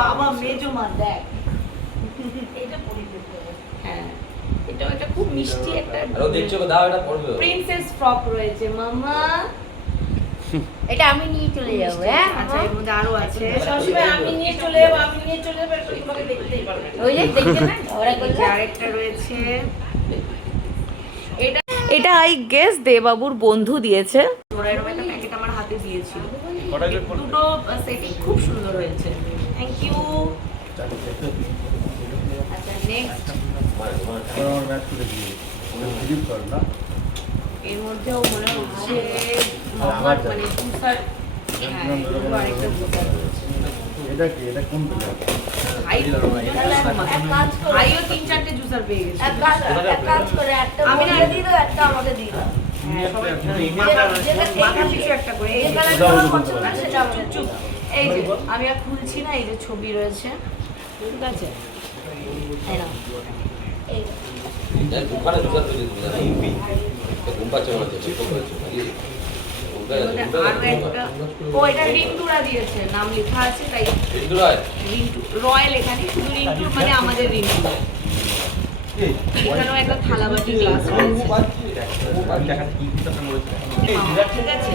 বাবা মেজো মা দেখ এটা পরি দিতে হবে। হ্যাঁ এটা একটা খুব মিষ্টি একটা আরো দেখছো দাও এটা পড়বে প্রিন্সেস ফ্রক রয়েছে মামা। এটা আমি নিয়ে চলে যাব হ্যাঁ আচ্ছা এর মধ্যে আরো আছে সবসময় আমি নিয়ে চলে যাব আমি নিয়ে চলে যাব এরপর তোমাকে দেখতেই পারবে না। ওই যে দেখতে না ঝগড়া করলে আরেকটা রয়েছে এটা আই গেস দেবাবুর বন্ধু দিয়েছে। ওরা এরকম একটা প্যাকেট আমার হাতে দিয়েছিল। দুটো সেটিং খুব সুন্দর হয়েছে। Thank you. আচ্ছা নেক্সট এর মধ্যেও মনে হচ্ছে মামার মানে জুসার। হ্যাঁ আরেকটা জুসার রয়েছে। এটা কি এটা কোন ব্র্যান্ড ভাইও 3-4টে জুসার পেয়ে গেছে। এক কাজ করে একটা আমি না দিয়ে দাও একটা আমাকে দিয়ে দাও মাথা পিছু একটা করে এই যে কালার পছন্দ না সেটা আমাকে চুপ এই যে আমি আর খুলছি না এই যে ছবি রয়েছে ঠিক আছে এই নাও এই এই দোকানে জুতা তৈরি করে দাও ইপি তো ঘুম পাচ্ছে মনে হচ্ছে ঠিক করেছো নাকি আরো একটা ও এটা রিন্টুরা দিয়েছে নাম লেখা আছে তাই রিন্টু রয় রিন্টু রয়্যাল এখানে শুধু রিন্টু মানে আমাদের রিন্টু এখানেও একটা থালাবাটি গ্লাস রয়েছে ঠিক আছে